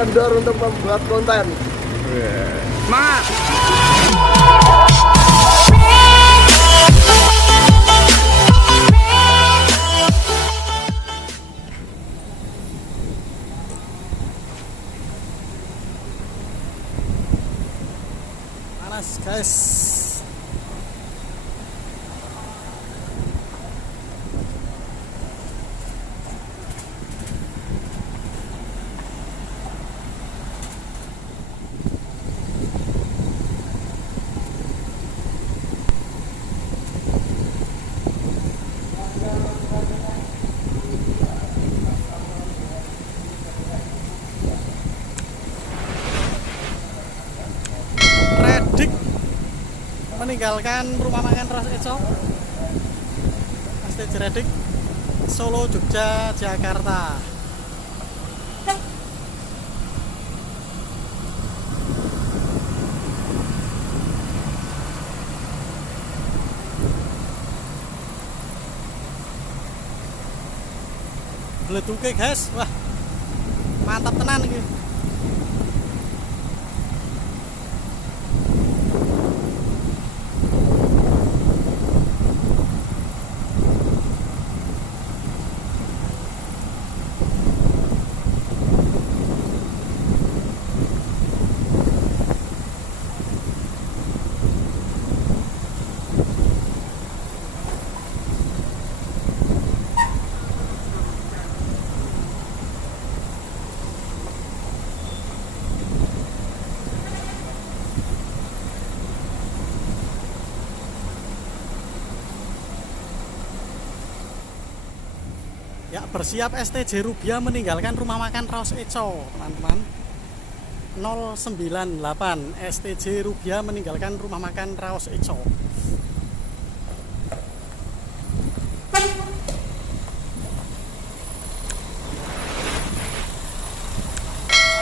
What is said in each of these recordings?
kendor untuk membuat konten. Semangat. Panas guys. Redik meninggalkan rumah makan Ras Eco, STJ Redik, Solo, Jogja, Jakarta. Bleduke guys, wah mantap tenan iki. Ya, bersiap STJ Rubia meninggalkan rumah makan Raos Eco, teman-teman. 098 STJ Rubia meninggalkan rumah makan Raos Eco.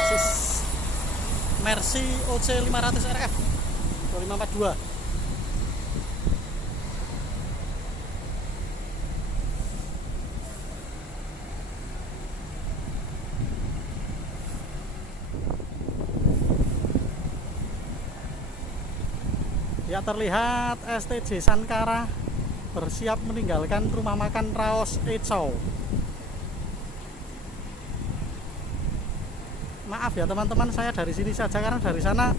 Asis Mercy OC 500 RF 2542. Ya, terlihat STJ Sankara bersiap meninggalkan rumah makan Raos Eco. Maaf ya teman-teman, saya dari sini saja karena dari sana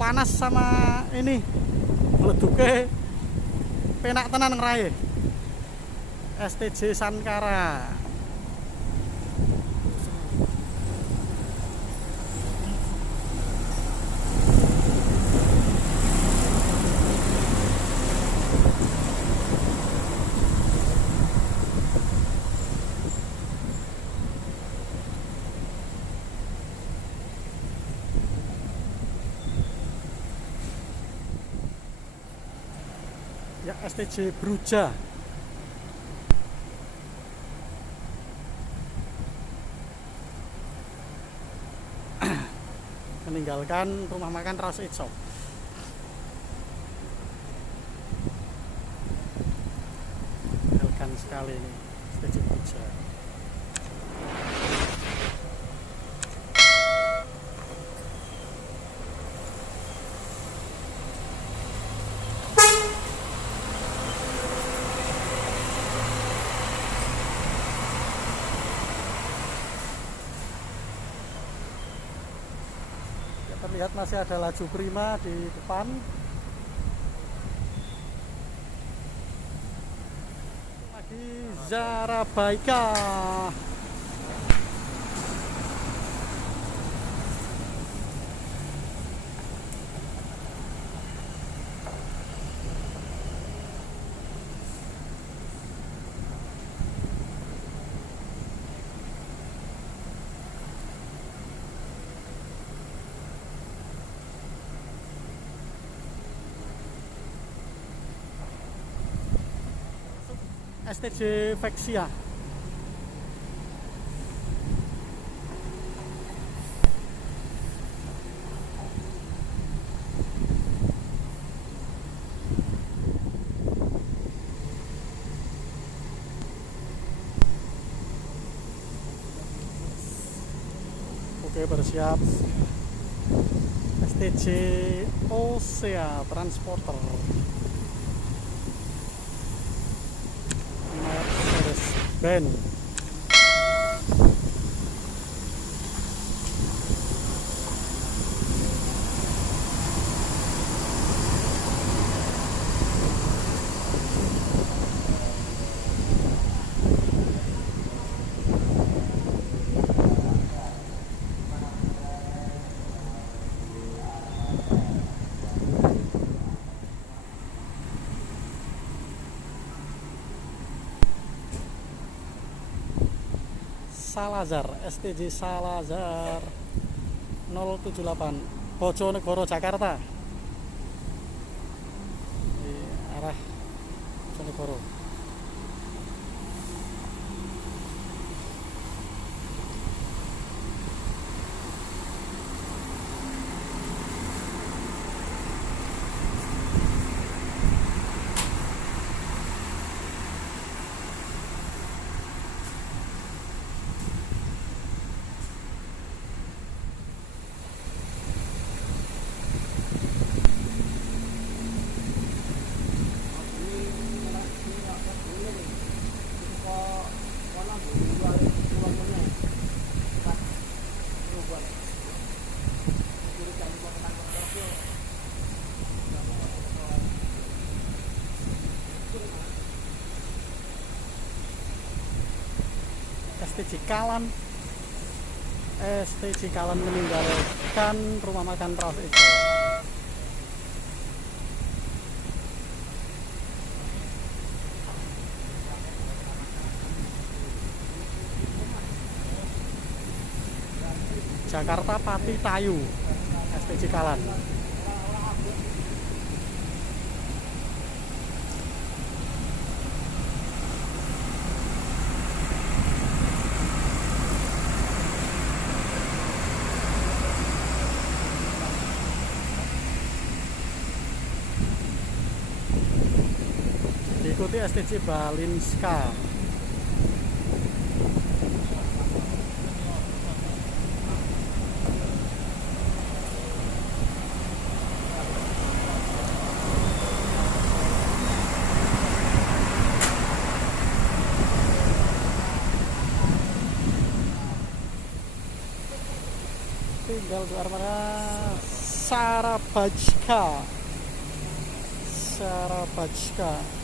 panas sama ini bleduke penak tenan ngeraye. STJ Sankara. Ya, STJ Bruja meninggalkan rumah makan Raos Eco. Elegan sekali ini STJ Bruja. Terlihat masih ada laju prima di depan. Lagi Zarabaika. STJ Vexia. Oke Oke, bersiap. STJ Osea Transporter, Mercedes-Benz. Salazar, STJ Salazar 078 Bojonegoro Jakarta, di arah Bojonegoro. STJ Kalan meninggalkan rumah makan Prasetyo. Jakarta Pati Tayu, STJ Kalan. Diikuti STJ Balinska. Tinggal ke arah Sarabajka. Sarabajka.